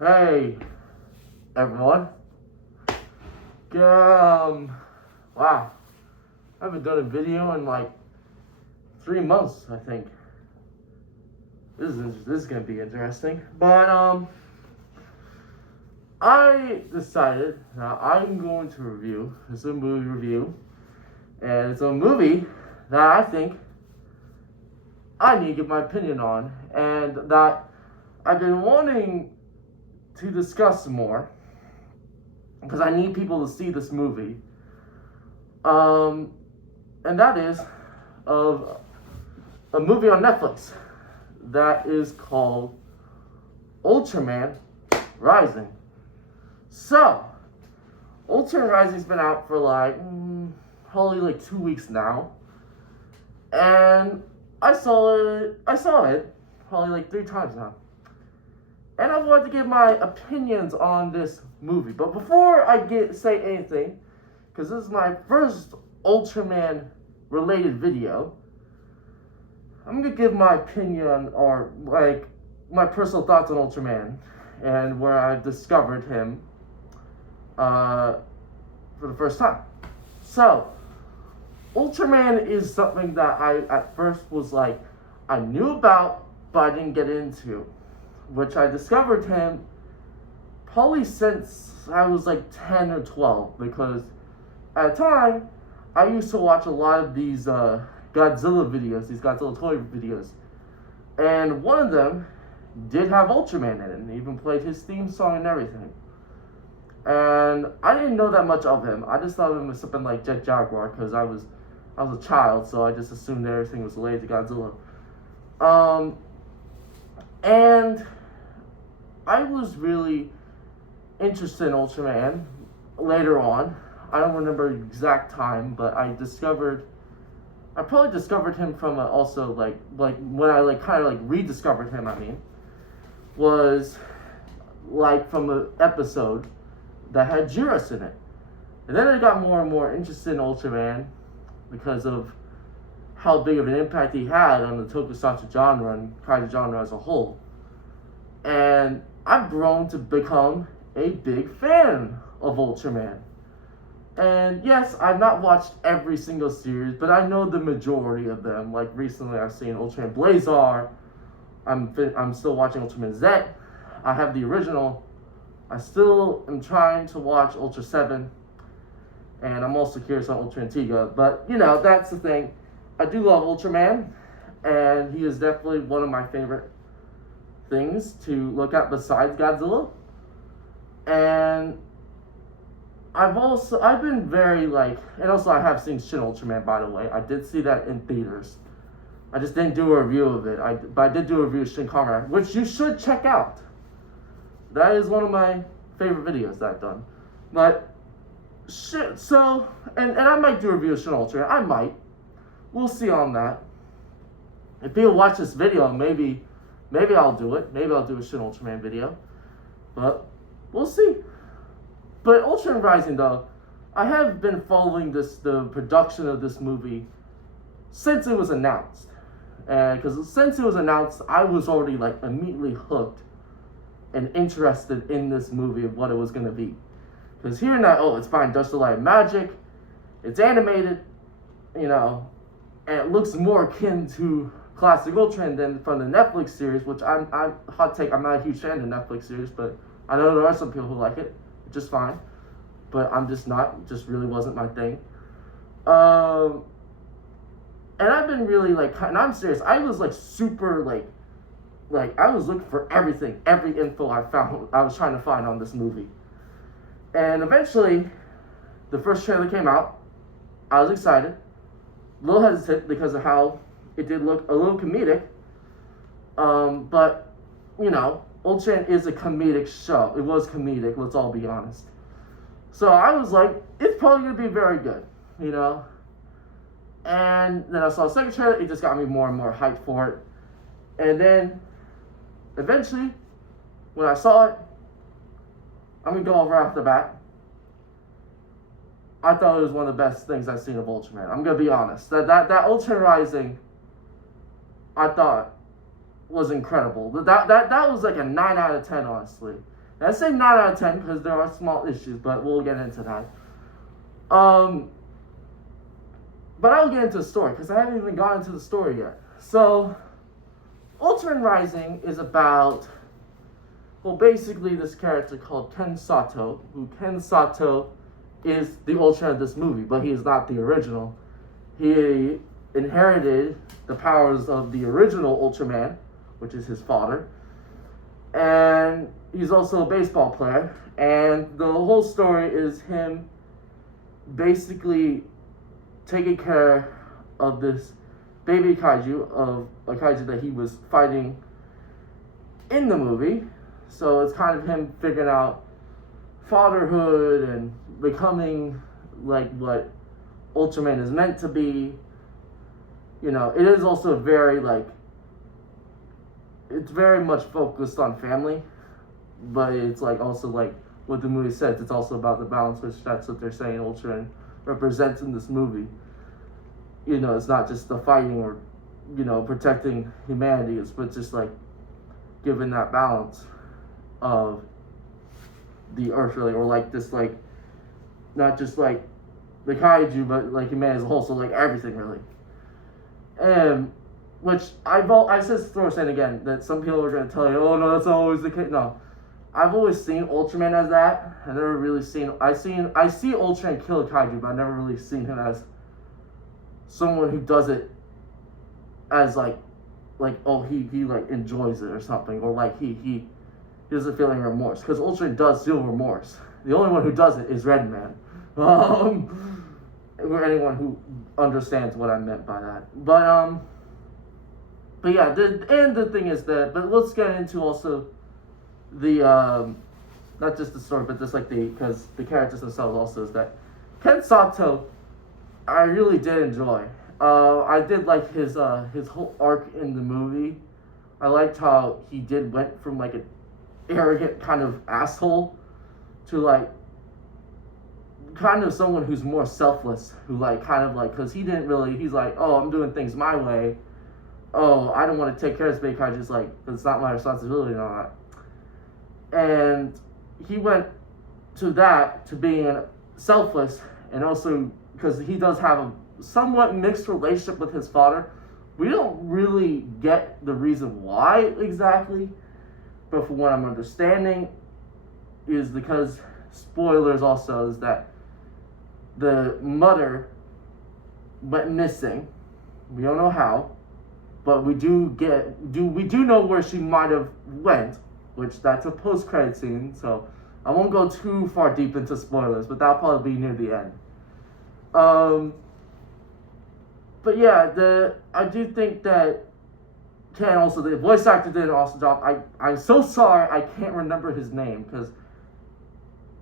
Hey, everyone. Wow. I haven't done a video in like 3 months, I think. This is gonna be interesting. But I decided that I'm going to review. It's a movie review, and it's a movie that I think I need to give my opinion on, and that I've been wanting to discuss more because I need people to see this movie. And that is of a movie on Netflix that is called Ultraman Rising. So, Ultraman Rising's been out for probably like 2 weeks now, and I saw it probably like 3 times now. And I wanted to give my opinions on this movie. But before I say anything, because this is my first Ultraman related video, I'm going to give my opinion or like my personal thoughts on Ultraman and where I discovered him for the first time. So, Ultraman is something that I at first was like, I knew about, but I didn't get into. Which I discovered him probably since I was like 10 or 12, because at the time I used to watch a lot of these Godzilla videos, these Godzilla toy videos, and one of them did have Ultraman in it, and even played his theme song and everything. And I didn't know that much of him. I just thought of him as something like Jet Jaguar, because I was a child, so I just assumed everything was related to Godzilla. And I was really interested in Ultraman later on. I don't remember the exact time, but I probably discovered him from also like when I kind of rediscovered him. Was like from an episode that had Jiros in it, and then I got more and more interested in Ultraman because of how big of an impact he had on the tokusatsu genre and kaiju genre as a whole. And I've grown to become a big fan of Ultraman. And yes, I've not watched every single series, but I know the majority of them. Like recently I've seen Ultraman Blazar. I'm still watching Ultraman Z. I have the original. I still am trying to watch Ultra 7. And I'm also curious on Ultra Antigua. But, that's the thing. I do love Ultraman, and he is definitely one of my favorite things to look at besides Godzilla. And I've been very and also I have seen Shin Ultraman, by the way. I did see that in theaters. I just didn't do a review of it. But I did do a review of Shin Kamen, which you should check out. That is one of my favorite videos that I've done. But shit, so and I might do a review of Shin Ultraman. I might. We'll see on that. If people watch this video, maybe I'll do it. Maybe I'll do a Shin Ultraman video. But we'll see. But Ultraman Rising, though, I have been following the production of this movie since it was announced. Because since it was announced, I was already immediately hooked and interested in this movie of what it was going to be. Because hearing that, it's by Industrial Light and Magic, it's animated, and it looks more akin to classic Ultraman than from the Netflix series, which I'm hot take. I'm not a huge fan of the Netflix series, but I know there are some people who like it, which is fine. But I'm just not. It just really wasn't my thing. And I've been really and I'm serious. I was super I was looking for everything, every info I found. I was trying to find on this movie, and eventually, the first trailer came out. I was excited. A little hesitant because of how it did look a little comedic. But, Ultraman is a comedic show. It was comedic, let's all be honest. So I was like, it's probably going to be very good, And then I saw the second trailer, it just got me more and more hyped for it. And then, eventually, when I saw it, I'm going to go over off the bat. I thought it was one of the best things I've seen of Ultraman. I'm gonna be honest. That Ultraman Rising, I thought was incredible. That was like a 9 out of 10, honestly. And I say 9 out of 10 because there are small issues, but we'll get into that. But I'll get into the story because I haven't even gotten into the story yet. So, Ultraman Rising is about, well, basically this character called Ken Sato, who Ken Sato is the Ultraman of this movie, but he is not the original. He inherited the powers of the original Ultraman, which is his father, and he's also a baseball player, and the whole story is him basically taking care of this baby kaiju, of a kaiju that he was fighting in the movie. So it's kind of him figuring out fatherhood and becoming like what Ultraman is meant to be. You know, it is also very like, it's very much focused on family, but it's like also like what the movie says, it's also about the balance, which that's what they're saying Ultraman represents in this movie. You know, it's not just the fighting or, you know, protecting humanity, but just like giving that balance of the earth, really, or like this, like not just like the kaiju, but like humanity as a whole, so like everything really. And which I said throw in again that some people are gonna tell you, oh no, that's always the case. No, I've always seen Ultraman as that. I never really seen. I see Ultraman kill a kaiju, but I've never really seen him as someone who does it as like oh he like enjoys it or something, or like he doesn't feel any remorse, because Ultraman does feel remorse. The only one who doesn't is Redman. Or anyone who understands what I meant by that. But yeah, the thing is that, but let's get into also the not just the story, but just like because the characters themselves also, is that Ken Sato I really did enjoy. I did like his whole arc in the movie. I liked how he went from like an arrogant kind of asshole to like kind of someone who's more selfless, who like kind of like, because he's like, oh, I'm doing things my way. Oh, I don't want to take care of this big kaiju, just like, it's not my responsibility and all that. And he went to being selfless, and also because he does have a somewhat mixed relationship with his father. We don't really get the reason why exactly, but from what I'm understanding is because, spoilers also, is that the mother went missing. We don't know how, but we do know where she might have went, which that's a post-credit scene, so I won't go too far deep into spoilers, but that'll probably be near the end. But yeah, I do think that Ken also, the voice actor did an awesome job. I'm so sorry I can't remember his name, because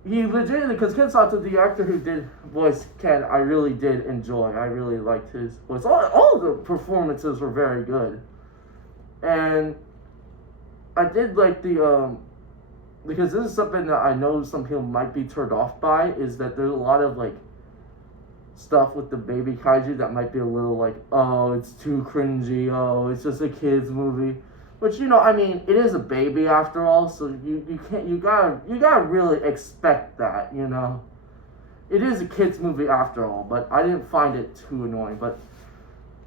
he legitimately, because Ken Sato, the actor who did voice Ken, I really did enjoy. I really liked his voice. All the performances were very good. And I did like because this is something that I know some people might be turned off by, is that there's a lot of like stuff with the baby kaiju that might be a little like, oh, it's too cringy, oh, it's just a kid's movie. Which, you know, I mean, it is a baby after all, so you gotta really expect that, you know. It is a kid's movie after all, but I didn't find it too annoying, but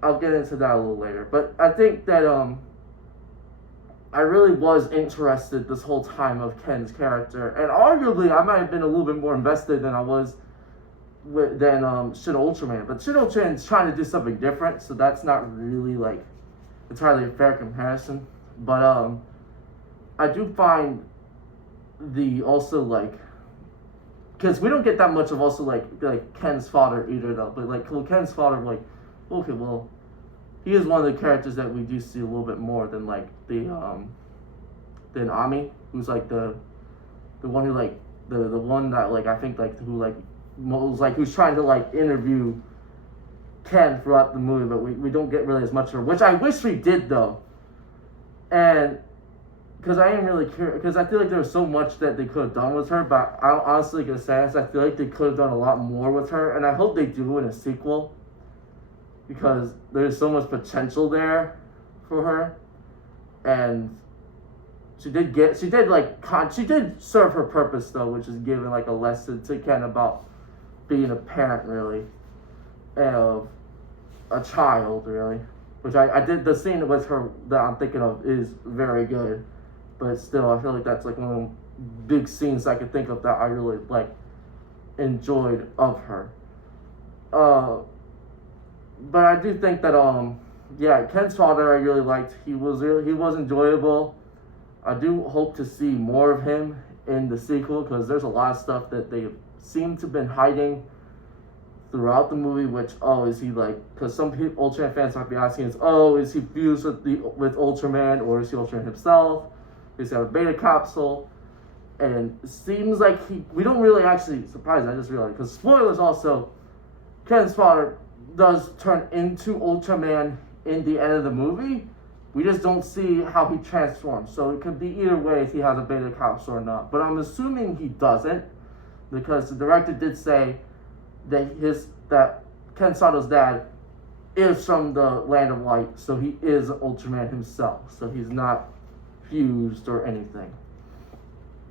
I'll get into that a little later. But I think that I really was interested this whole time of Ken's character, and arguably I might have been a little bit more invested than I was than Shin Ultraman. But Shin Ultraman is trying to do something different, so that's not really like entirely a fair comparison. But I do find also like, because we don't get that much of also like Ken's father either though. But like, well, Ken's father, like, okay, well, he is one of the characters that we do see a little bit more than like than Ami, who's like the one who like the one that like I think like who like was like who's trying to like interview Ken throughout the movie, but we don't get really as much of her, which I wish we did though. And because I am really curious, because I feel like there was so much that they could have done with her, but I'm honestly gonna say this, I feel like they could have done a lot more with her, and I hope they do in a sequel, because there's so much potential there for her, and she did serve her purpose though, which is giving like a lesson to Ken about being a parent really, of a child really. Which I did, the scene with her that I'm thinking of is very good, but still I feel like that's like one of the big scenes I could think of that I really like enjoyed of her. But I do think that Ken's father I really liked. He was enjoyable. I do hope to see more of him in the sequel because there's a lot of stuff that they seem to have been hiding throughout the movie. Which is he like? Because some people, Ultraman fans might be asking, is he fused with Ultraman, or is he Ultraman himself? Does he have a beta capsule? And it seems like we don't really actually, surprised, I just realized, because spoilers also, Ken's father does turn into Ultraman in the end of the movie. We just don't see how he transforms. So it could be either way if he has a beta capsule or not. But I'm assuming he doesn't, because the director did say that Ken Sato's dad is from the Land of Light, so he is Ultraman himself. So he's not fused or anything,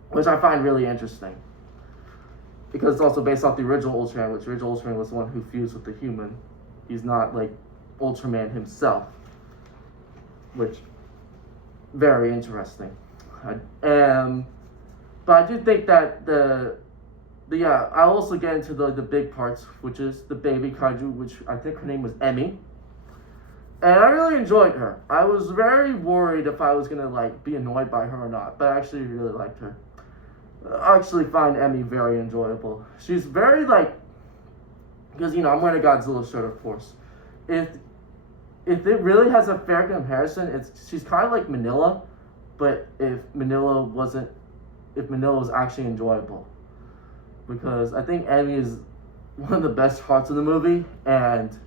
which I find really interesting, because it's also based off the original Ultraman, which original Ultraman was the one who fused with the human. He's not like Ultraman himself, which very interesting. But I do think that I also get into the big parts, which is the baby kaiju, which I think her name was Emmy. And I really enjoyed her. I was very worried if I was gonna like be annoyed by her or not, but I actually really liked her. I actually find Emmy very enjoyable. She's very like, because I'm wearing a Godzilla shirt, of course. If it really has a fair comparison, she's kind of like Manila, but if Manila was actually enjoyable, because I think Emmy is one of the best parts of the movie and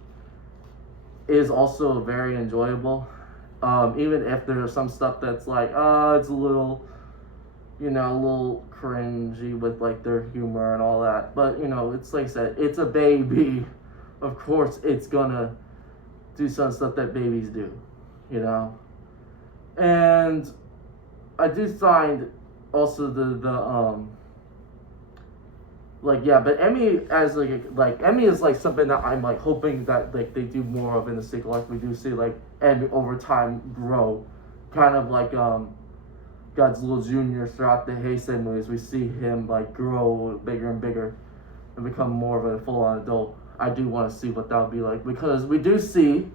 is also very enjoyable. Even if there's some stuff that's like, it's a little, a little cringy with like their humor and all that. But it's like I said, it's a baby. Of course, it's gonna do some stuff that babies do, And I do find also but Emmy as Emmy is like something that I'm like hoping that like they do more of in the sequel. Like we do see like Emmy over time grow, kind of like Godzilla Jr. throughout the Heisei movies. We see him like grow bigger and bigger and become more of a full-on adult. I do want to see what that would be like, because we do see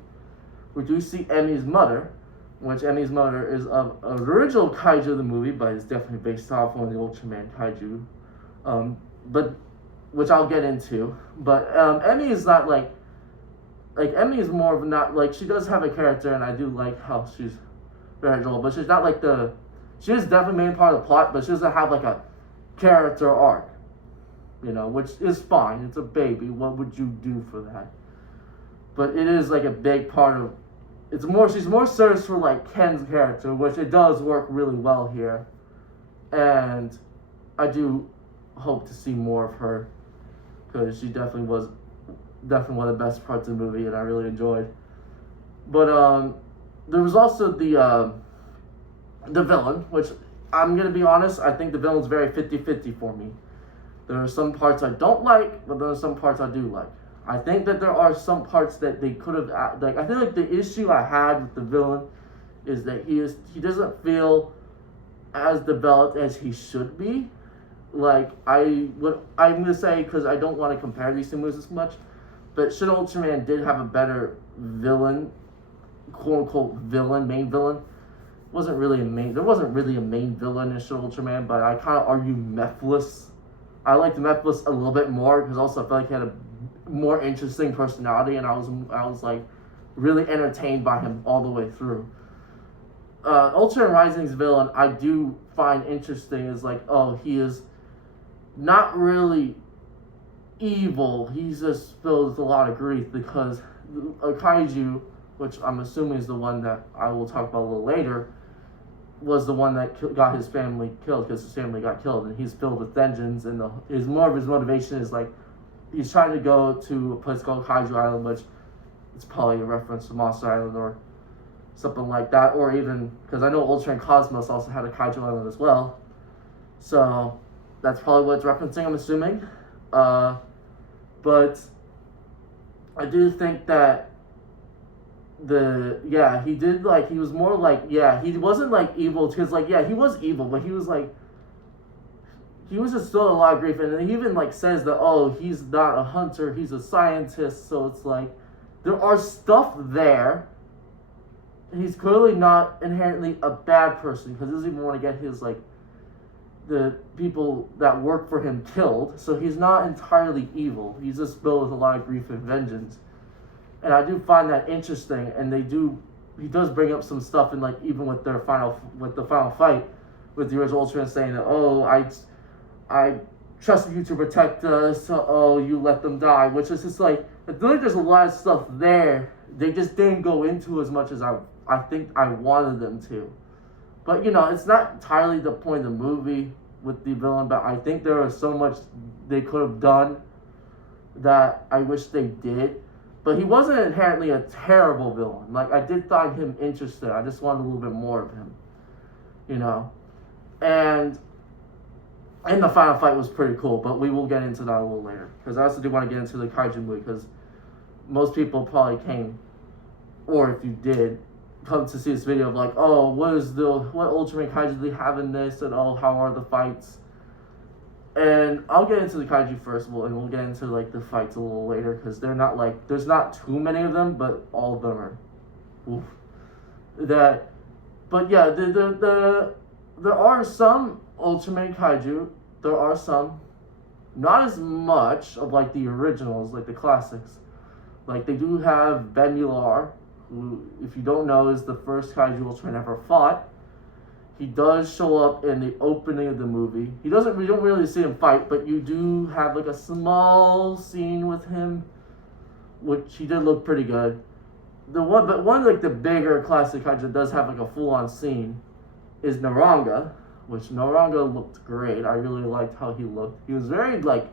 Emmy's mother, which Emmy's mother is an original kaiju of the movie, but it's definitely based off one of the Ultraman kaiju. But which I'll get into. But Emmy is not like Emmy is more of not like, she does have a character, and I do like how she's very enjoyable, but she's not like she is definitely main part of the plot, but she doesn't have like a character arc, which is fine. It's a baby. What would you do for that? But it is like a big part of. She's more serves for like Ken's character, which it does work really well here, and I do hope to see more of her, because she definitely was one of the best parts of the movie, and I really enjoyed. But there was also the villain, which I'm gonna be honest, I think the villain's very 50-50 for me. There are some parts I don't like, but there are some parts I do like. I think that there are some parts that they could have, like, I feel like the issue I had with the villain is that he doesn't feel as developed as he should be. Like, I'm gonna say, because I don't want to compare these two movies as much, but Shin Ultraman did have a better villain, quote unquote villain, main villain. There wasn't really a main villain in Shin Ultraman, but I kind of argue Mephiles. I liked Mephiles a little bit more, because also I felt like he had a more interesting personality, and I was like really entertained by him all the way through. Ultraman Rising's villain I do find interesting is like, he is not really evil. He's just filled with a lot of grief, because a kaiju, which I'm assuming is the one that I will talk about a little later, was the one that got his family killed, because his family got killed, and he's filled with vengeance, and his motivation is like, he's trying to go to a place called Kaiju Island, which it's probably a reference to Monster Island or something like that, or even because I know Ultraman Cosmos also had a kaiju island as well, so that's probably what it's referencing, I'm assuming. But I do think that he did, like, he was more like, he wasn't like evil, because like, he was evil, but he was like, he was just still a lot of grief, and he even like says that, oh, he's not a hunter, he's a scientist, so it's like, there are stuff there. He's clearly not inherently a bad person, because he doesn't even want to get his, like, the people that work for him killed, so he's not entirely evil. He's just filled with a lot of grief and vengeance. And I do find that interesting, and he does bring up some stuff in, like, even with the final fight with the original Ultraman, saying that, oh, I trusted you to protect us, oh, you let them die, which is just like, I feel like there's a lot of stuff there. They just didn't go into as much as I think I wanted them to. But, you know, it's not entirely the point of the movie with the villain, but I think there was so much they could have done that I wish they did. But he wasn't inherently a terrible villain. Like, I did find him interesting. I just wanted a little bit more of him, you know. And the final fight was pretty cool, but we will get into that a little later. Because I also do want to get into the kaiju movie, because most people probably came, or if you did, come to see this video of like, oh, what Ultraman kaiju do they have in this, and oh, how are the fights? And I'll get into the kaiju first, and we'll get into like the fights a little later, because they're not like, there's not too many of them, but all of them are, oof. But yeah, there are some Ultraman kaiju. There are some, not as much of like the originals, like the classics. Like they do have Ben Mular, who, if you don't know, is the first kaiju Ultraman ever fought. He does show up in the opening of the movie. We don't really see him fight, but you do have like a small scene with him, which he did look pretty good. One like the bigger classic kaiju that does have like a full-on scene is Naranga, which Naranga looked great. I really liked how he looked. He was very like,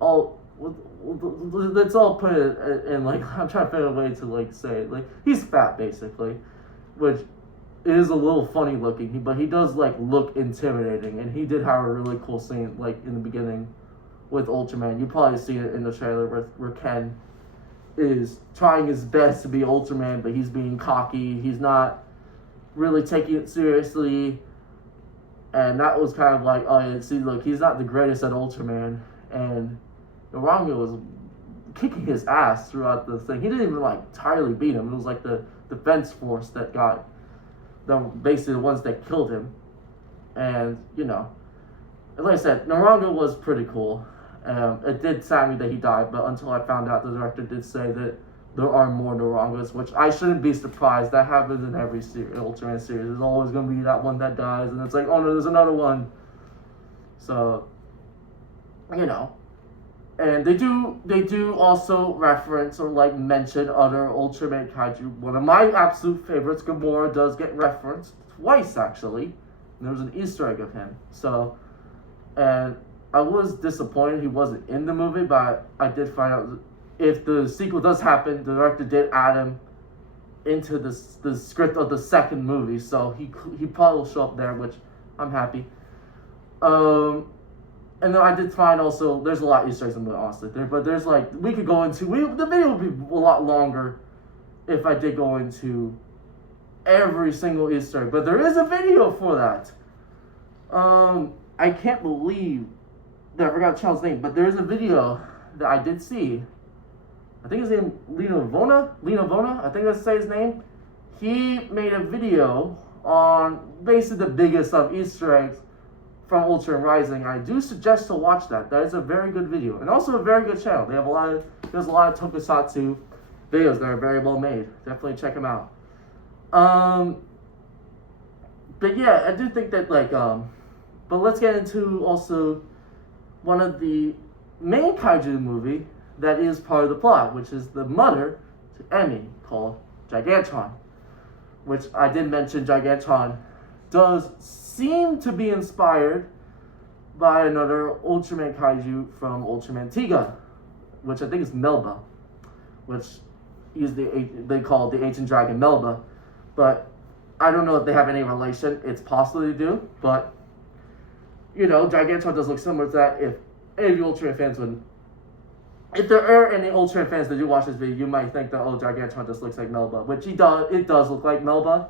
let's all put it in like, I'm trying to figure a way to like say it. Like, he's fat basically, which is a little funny looking, but he does like look intimidating, and he did have a really cool scene like in the beginning with Ultraman. You probably see it in the trailer where Ken is trying his best to be Ultraman, but he's being cocky. He's not really taking it seriously, and that was kind of like, oh yeah, see, look, he's not the greatest at Ultraman, and Naranga was kicking his ass throughout the thing. He didn't even like entirely beat him. It was like the defense force that got basically the ones that killed him. And you know, and like I said, Naranga was pretty cool. It did sad me that he died, but until I found out, the director did say that there are more Narangas, which I shouldn't be surprised. That happens in every Ultraman series. There's always going to be that one that dies, and it's like, oh no, there's another one. So, you know. And they do also reference or like mention other Ultraman kaiju. One of my absolute favorites, Gamora, does get referenced twice actually. And there was an Easter egg of him. So, and I was disappointed he wasn't in the movie, but I did find out if the sequel does happen, the director did add him into the script of the second movie, so he probably will show up there, which I'm happy. And then I did find also, there's a lot of Easter eggs in the honestly there, but there's like, we could go into, the video would be a lot longer if I did go into every single Easter egg, but there is a video for that. I can't believe that I forgot the channel's name, but there is a video that I did see. I think his name Bluvona, I think that's his name. He made a video on basically the biggest of Easter eggs from Ultraman Rising. I do suggest to watch that. That is a very good video, and also a very good channel. There's a lot of tokusatsu videos that are very well made. Definitely check them out. But yeah, I do think that like but let's get into also one of the main kaiju movie that is part of the plot, which is the mother to Emmy, called Gigantron. Which I did mention, Gigantron does seem to be inspired by another Ultraman kaiju from Ultraman Tiga, which I think is Melba, which they call it the ancient dragon Melba, but I don't know if they have any relation. It's possible they do, but Gargantuan does look similar to that. If any of you Ultraman fans if there are any Ultraman fans that do watch this video, you might think that Gargantuan just looks like Melba, which he does. It does look like Melba.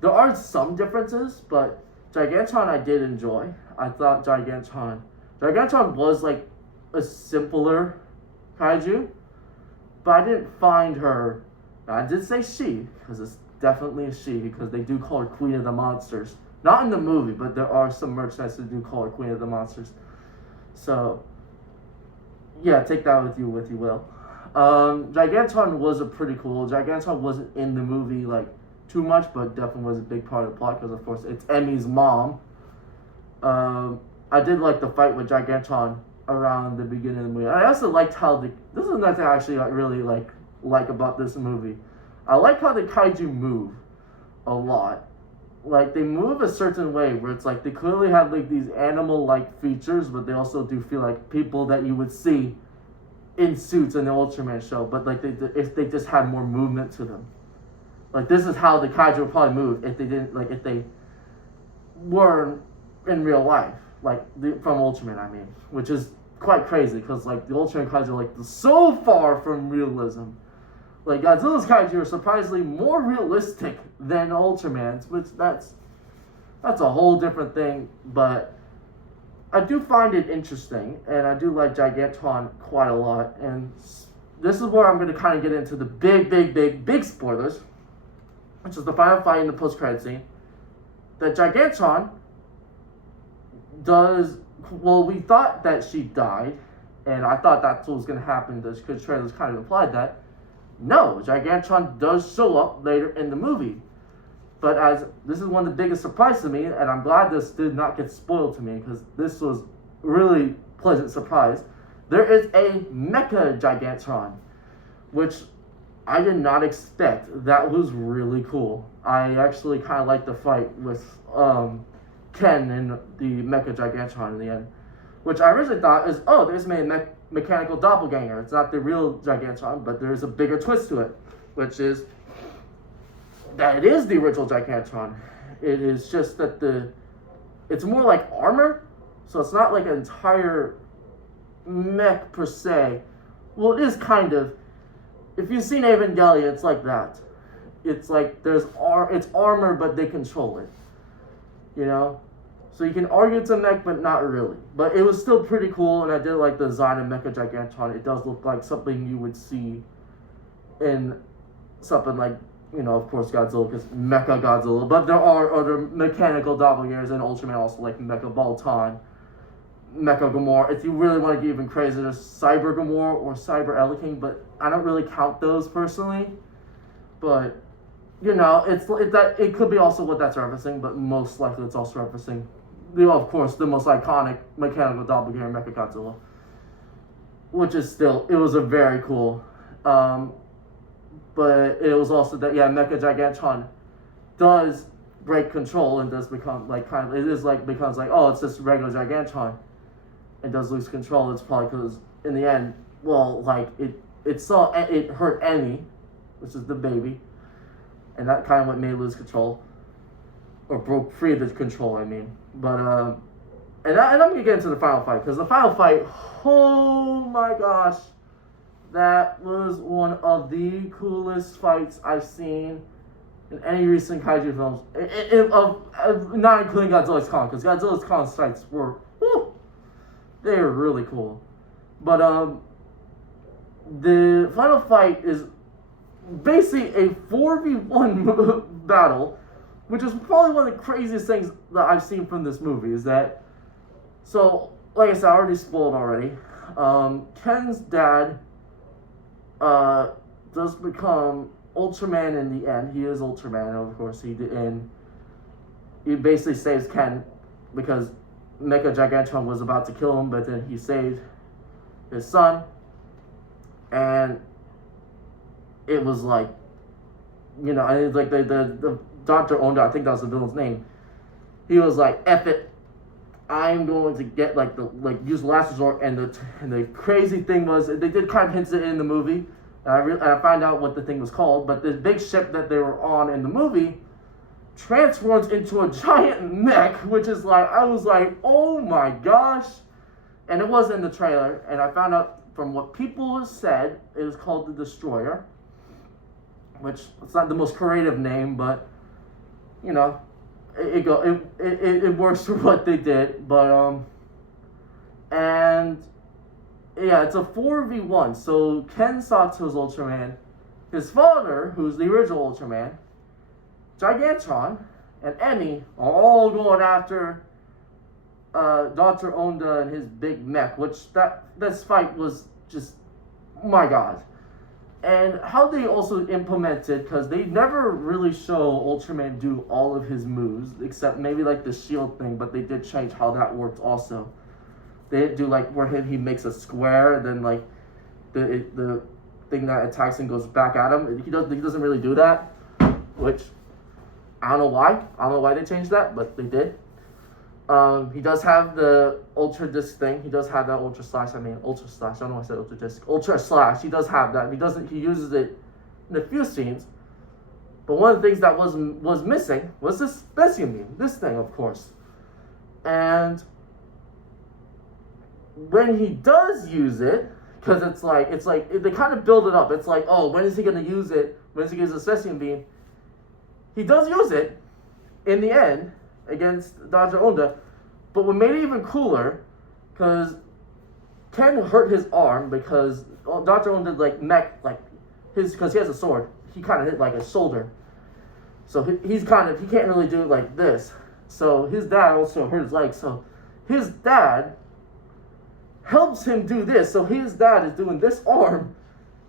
There are some differences, but Gargantuan I did enjoy. I thought Gargantuan was like a simpler kaiju, but I didn't find her. I did say she because it's definitely a she because they do call her Queen of the Monsters. Not in the movie, but there are some merchandise that do call her Queen of the Monsters. So yeah, take that with you will. Gargantuan was a pretty cool. Gargantuan wasn't in the movie like too much, but definitely was a big part of the plot because of course it's Emmy's mom. I did like the fight with Gargantuan around the beginning of the movie. I also liked how this is nothing I actually really like about this movie. I like how the kaiju move a lot. Like they move a certain way where it's like they clearly have like these animal-like features, but they also do feel like people that you would see in suits in the Ultraman show. But like if they just had more movement to them. Like this is how the kaiju would probably move if they didn't if they were in real life, from Ultraman, I mean, which is quite crazy because like the Ultraman kaiju are so far from realism. Like Godzilla's kaiju are surprisingly more realistic than Ultraman's, which that's a whole different thing. But I do find it interesting, and I do like Gargantuan quite a lot. And this is where I'm going to kind of get into the big spoilers, which is the final fight in the post-credit scene. That Gargantuan does, well, we thought that she died, and I thought that's what was going to happen. The trailers kind of implied that. No, Gargantuan does show up later in the movie. But as this is one of the biggest surprises to me, and I'm glad this did not get spoiled to me, because this was really pleasant surprise. There is a Mecha Gargantuan, which I did not expect. That was really cool. I actually kind of liked the fight with Ken and the Mecha Gargantuan in the end, which I originally thought is, oh, there's a mechanical doppelganger. It's not the real Gargantuan, but there's a bigger twist to it, which is that it is the original Gargantuan. It is just that it's more like armor, so it's not like an entire mech per se. Well, it is kind of. If you've seen Evangelion, it's like that. It's like it's armor, but they control it. So you can argue it's a mech, but not really. But it was still pretty cool, and I did like the design of Mecha Gargantuan. It does look like something you would see in something like, of course, Godzilla, because Mecha Godzilla. But there are other mechanical doppelgangers in Ultraman, also like Mecha Baltan, Mecha Gamora. If you really want to get even crazier, there's Cyber Gamora or Cyber Eleking, but I don't really count those personally. But it could be also what that's referencing, but most likely it's also referencing, of course, the most iconic mechanical doppelganger, Mecha Godzilla, which is still, it was a very cool. But it was also that, Mecha Gargantuan does break control and does become becomes oh, it's just regular Gargantuan, and does lose control. It's probably because in the end, it hurt Emmy, which is the baby, and that kind of what made it lose control, or broke free of the control, I mean. But and I'm gonna get into the final fight, because the final fight, oh my gosh, that was one of the coolest fights I've seen in any recent kaiju films, not including Godzilla's Kong, because Godzilla's Kong fights were, they were really cool. But the final fight is basically a 4v1 battle, which is probably one of the craziest things that I've seen from this movie. Is that, so like I said, I already spoiled already. Ken's dad does become Ultraman in the end. He is Ultraman, of course. He basically saves Ken because Mecha Gargantuan was about to kill him, but then he saved his son, and it was like, and it's like the Dr. Onda, I think that was the villain's name. He was like, F it, I'm going to get use last resort. And the crazy thing was, they did kind of hint it in the movie, And I find out what the thing was called. But this big ship that they were on in the movie transforms into a giant mech, which is like, I was like, oh my gosh. And it was in the trailer, and I found out from what people have said, it was called the Destroyer, which it's not the most creative name, but you know, it works for what they did. But and yeah, it's a 4v1. So Ken Sato's Ultraman, his father, who's the original Ultraman, Gigantron, and Emmy are all going after Dr. Onda and his big mech, which this fight was just, oh my god. And how they also implemented, because they never really show Ultraman do all of his moves, except maybe like the shield thing, but they did change how that worked also. They didn't do like where he makes a square and then like the thing that attacks him goes back at him. He doesn't really do that, which I don't know why. I don't know why they changed that, but they did. He does have the Ultra Disc thing. He does have that Ultra Slash. I mean, Ultra Slash. I don't know why I said Ultra Disc. Ultra Slash. He does have that. He uses it in a few scenes. But one of the things that was missing was this Specium Beam. This thing, of course. And when he does use it, because it's like they kind of build it up. It's like, oh, when is he gonna use it? When is he gonna use the Specium Beam? He does use it in the end against Dr. Onda, but what made it even cooler, because Ken hurt his arm because Dr. Onda because he has a sword, he kind of hit like his shoulder, so he can't really do it like this. So his dad also hurt his leg, so his dad helps him do this. So his dad is doing this arm,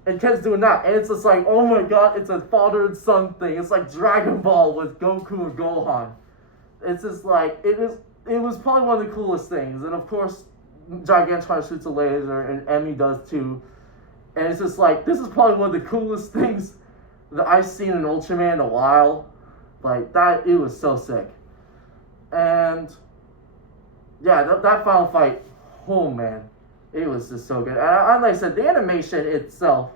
and Ken's doing that, and it's just like, oh my god, it's a father and son thing. It's like Dragon Ball with Goku and Gohan. It's just like, it was probably one of the coolest things. And of course, Gigantron shoots a laser, and Emmy does too. And it's just like, this is probably one of the coolest things that I've seen in Ultraman in a while. Like, that, it was so sick. And, yeah, that final fight, oh man, it was just so good. And like I said, the animation itself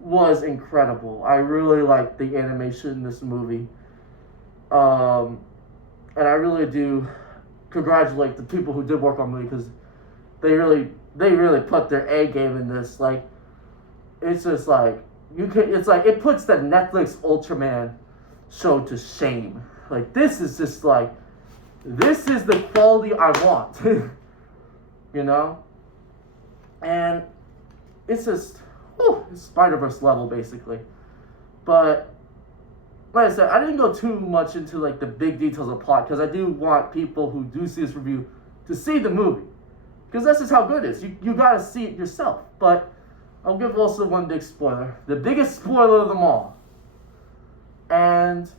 was incredible. I really liked the animation in this movie. And I really do congratulate the people who did work on the movie, because they really put their A game in this. Like, it's just like, it puts the Netflix Ultraman show to shame. Like, this is just like, this is the quality I want. You know? And it's just, it's Spider-Verse level basically. But like I said, I didn't go too much into like the big details of plot, because I do want people who do see this review to see the movie, because that's just how good it is. You gotta see it yourself. But I'll give also one big spoiler, the biggest spoiler of them all, and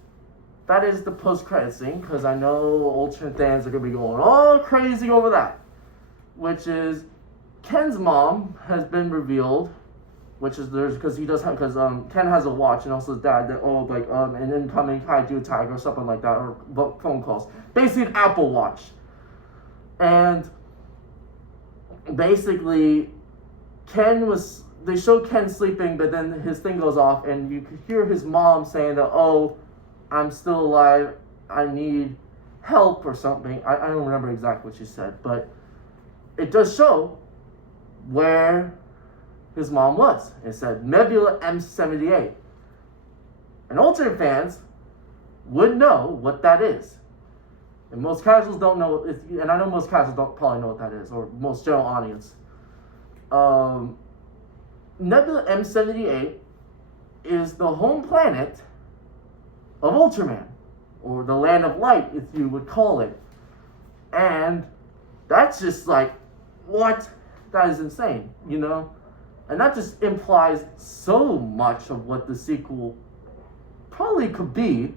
that is the post-credit scene, because I know Ultraman fans are gonna be going all crazy over that, which is Ken's mom has been revealed. Which is because Ken has a watch, and also his dad that an incoming kaiju attack or something like that, or phone calls. Basically an Apple Watch. And basically they show Ken sleeping, but then his thing goes off, and you can hear his mom saying that, oh, I'm still alive, I need help or something. I don't remember exactly what she said, but it does show where his mom was. It said Nebula M78. And Ultraman fans would know what that is. And most casuals don't know, and I know most casuals don't probably know what that is, or most general audience. Nebula M78 is the home planet of Ultraman, or the Land of Light, if you would call it. And that's just like, what? That is insane, you know? And that just implies so much of what the sequel probably could be,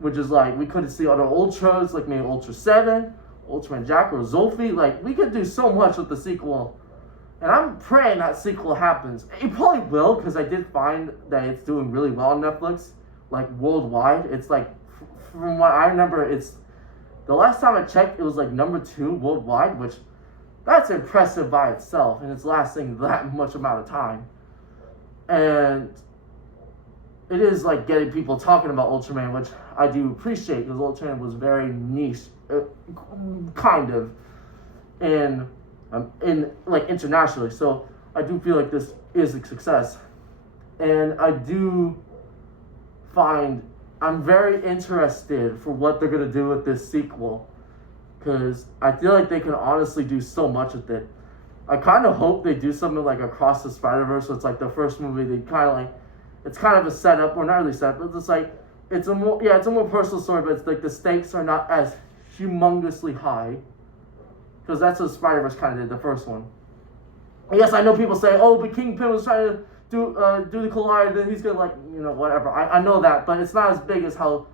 which is like, we could see other Ultras, like maybe Ultra 7, Ultraman Jack, or Zolfi. Like, we could do so much with the sequel. And I'm praying that sequel happens. It probably will, because I did find that it's doing really well on Netflix, like worldwide. It's like, from what I remember, it's, the last time I checked, it was like number 2 worldwide, which, that's impressive by itself, and it's lasting that much amount of time. And it is like getting people talking about Ultraman, which I do appreciate because Ultraman was very niche, kind of, in like internationally. So I do feel like this is a success, and I do find I'm very interested for what they're gonna do with this sequel, because I feel like they can honestly do so much with it. I kind of hope they do something like Across the Spider-Verse, so it's like the first movie. They kind of like, it's kind of a setup, or not really setup, but it's like it's a more personal story, but it's like the stakes are not as humongously high, because that's what Spider-Verse kind of did, the first one. Yes, I know people say, oh, but Kingpin was trying to do the Collider, then he's gonna like, whatever. I know that, but it's not as big as how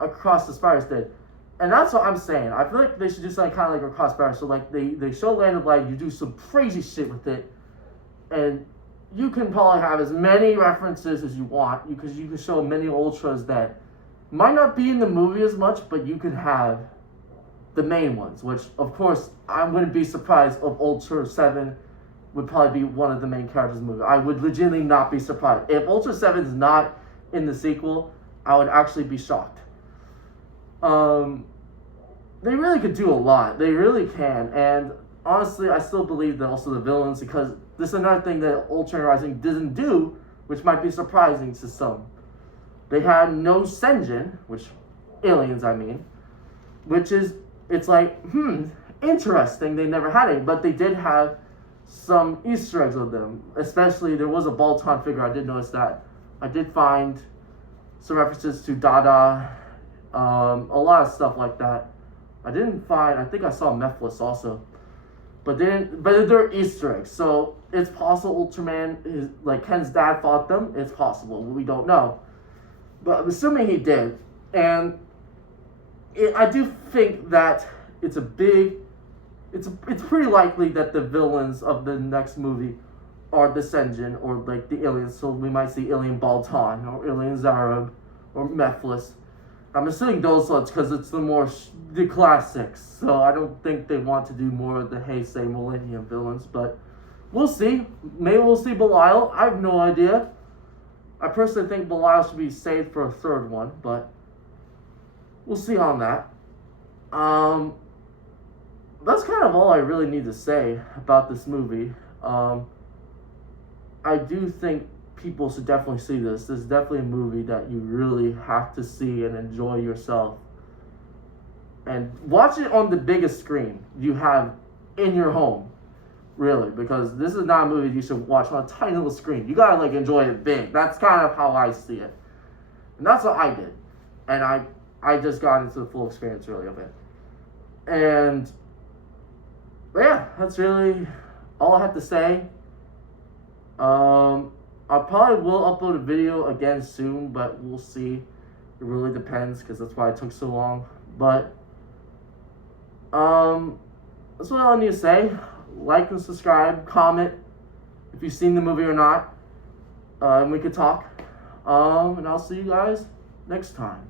Across the Spider-Verse did. And that's what I'm saying. I feel like they should do something kind of like Across the Spider-Verse. So like they show Land of Light, you do some crazy shit with it, and you can probably have as many references as you want, because you can show many Ultras that might not be in the movie as much, but you can have the main ones, which of course I wouldn't be surprised if Ultra 7 would probably be one of the main characters in the movie. I would legitimately not be surprised. If Ultra 7 is not in the sequel, I would actually be shocked. They really could do a lot. They really can. And honestly, I still believe that also the villains, because this is another thing that Ultraman Rising didn't do, which might be surprising to some. They had no Senjin, which, aliens I mean, which is, it's like, interesting, they never had it, but they did have some Easter eggs with them. Especially, there was a Bolton figure, I did notice that. I did find some references to Dada, a lot of stuff like that. I think I saw Mephiles also. But they're Easter eggs, so it's possible Ultraman, like Ken's dad fought them. It's possible, we don't know. But I'm assuming he did. And I do think that it's pretty likely that the villains of the next movie are the Senjin, or like the aliens. So we might see Alien Bolton, or Alien Zarab, or Mephiles. I'm assuming those ones because it's the classics. So I don't think they want to do more of the Heisei Millennium villains, but we'll see. Maybe we'll see Belial. I have no idea. I personally think Belial should be saved for a third one, but we'll see on that. That's kind of all I really need to say about this movie. I do think people should definitely see this. This is definitely a movie that you really have to see and enjoy yourself. And watch it on the biggest screen you have in your home, really, because this is not a movie you should watch on a tiny little screen. You gotta like enjoy it big. That's kind of how I see it. And that's what I did. And I just got into the full experience really of it. And but yeah, that's really all I have to say. I probably will upload a video again soon, but we'll see. It really depends, because that's why it took so long. But that's what I need to say. Like and subscribe, comment if you've seen the movie or not, and we could talk. And I'll see you guys next time.